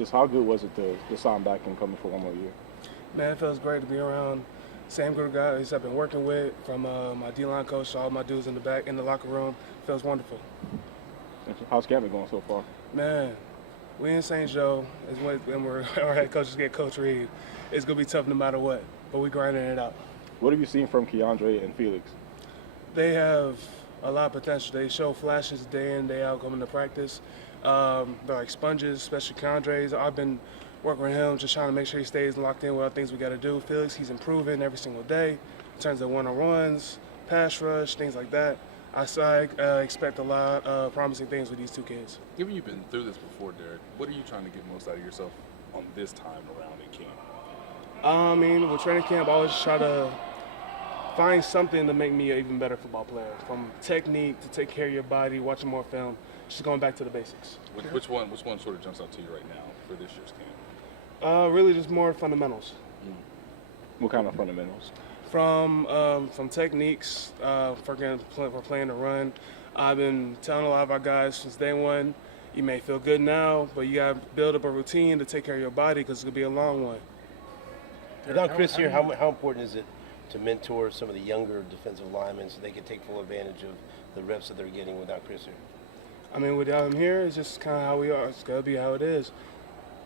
just how good was it to sign back and come in for one more year? Man, it feels great to be around same group of guys I've been working with, from my D-line coach to all my dudes in the locker room. It feels wonderful. How's camp been going so far? Man, we in St. Joe, and our head coaches get Coach Reed. It's gonna be tough no matter what, but we grinding it out. What have you seen from Keandre and Felix? They have a lot of potential. They show flashes day in, day out coming to practice. They're like sponges, especially Keandre's. I've been working with him, just trying to make sure he stays locked in with all things we got to do. Felix, he's improving every single day in terms of one-on-ones, pass rush, things like that. I expect a lot of promising things with these two kids. Given you've been through this before, Derrick, what are you trying to get most out of yourself on this time around in camp? I mean, with training camp, I always try to find something to make me an even better football player. From technique to take care of your body, watching more film, just going back to the basics. Which one sort of jumps out to you right now for this year's camp? Really just more fundamentals. What kind of fundamentals? From techniques, for playing the run. I've been telling a lot of our guys since day one, you may feel good now, but you got to build up a routine to take care of your body because it's going to be a long one. Without Chris here, how important is it to mentor some of the younger defensive linemen so they can take full advantage of the reps that they're getting without Chris here? I mean, without him here, it's just kind of how we are. It's got to be how it is.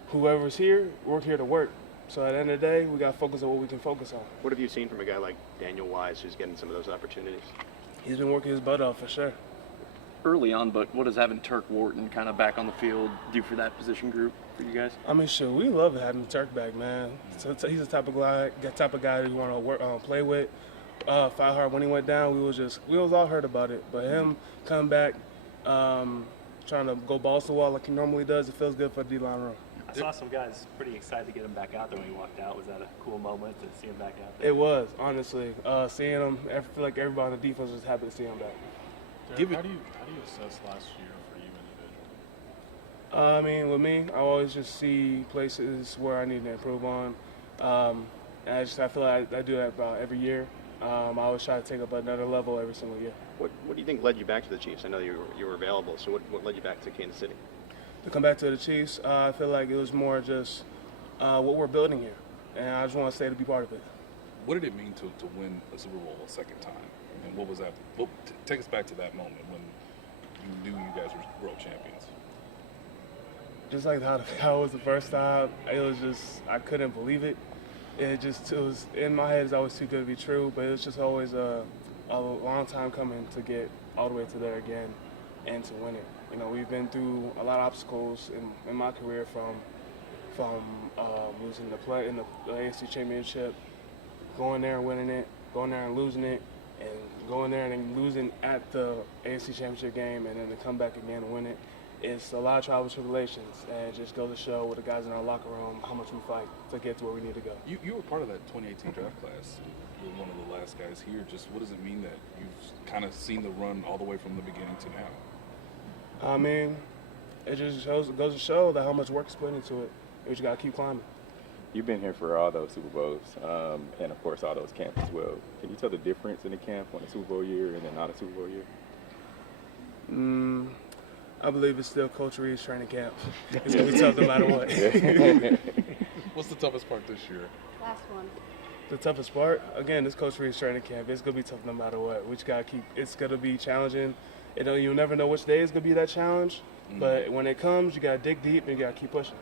Whoever's here, we're here to work. So at the end of the day, we got to focus on what we can focus on. What have you seen from a guy like Daniel Wise who's getting some of those opportunities? He's been working his butt off for sure. Early on, but what does having Turk Wharton kind of back on the field do for that position group for you guys? I mean, sure, we love having Turk back, man. So he's the type of guy that you want to work play with. Fight hard. When he went down, we was all hurt about it. But him coming back, trying to go balls to the wall like he normally does, it feels good for the D-line room. I saw some guys pretty excited to get him back out there when he walked out. Was that a cool moment to see him back out there? It was, honestly. Seeing him, I feel like everybody on the defense was happy to see him back. Derrick, how do you assess last year for you individually? I mean, with me, I always just see places where I need to improve on. I feel like I do that about every year. I always try to take up another level every single year. What do you think led you back to the Chiefs? I know you were available, so what led you back to Kansas City? To come back to the Chiefs, I feel like it was more just what we're building here, and I just want to stay to be part of it. What did it mean to win a Super Bowl a second time? And what was that? Take us back to that moment when you knew you guys were world champions. Just like how it was the first time, it was just, I couldn't believe it. It was in my head, it's always too good to be true, but it was just always a long time coming to get all the way to there again and to win it. You know, we've been through a lot of obstacles in my career, from losing the play in the AFC Championship, going there and winning it, going there and losing it, and going there and then losing at the AFC Championship game, and then to come back again and win it. It's a lot of trials and tribulations, and it just goes to show with the guys in our locker room how much we fight to get to where we need to go. You were part of that 2018 draft class. You were one of the last guys here. Just what does it mean that you've kind of seen the run all the way from the beginning to now? I mean, it just goes to show that how much work is put into it. We just got to keep climbing. You've been here for all those Super Bowls, and of course all those camps as well. Can you tell the difference in the camp on a Super Bowl year and then not a Super Bowl year? I believe it's still Coach Reed's training camp. It's going to be tough no matter what. What's the toughest part this year? Last one. The toughest part, again, this Coach Reed's training camp. It's going to be tough no matter what. We just got to keep, it's going to be challenging. You'll never know which day is going to be that challenge, but when it comes, you got to dig deep and you got to keep pushing.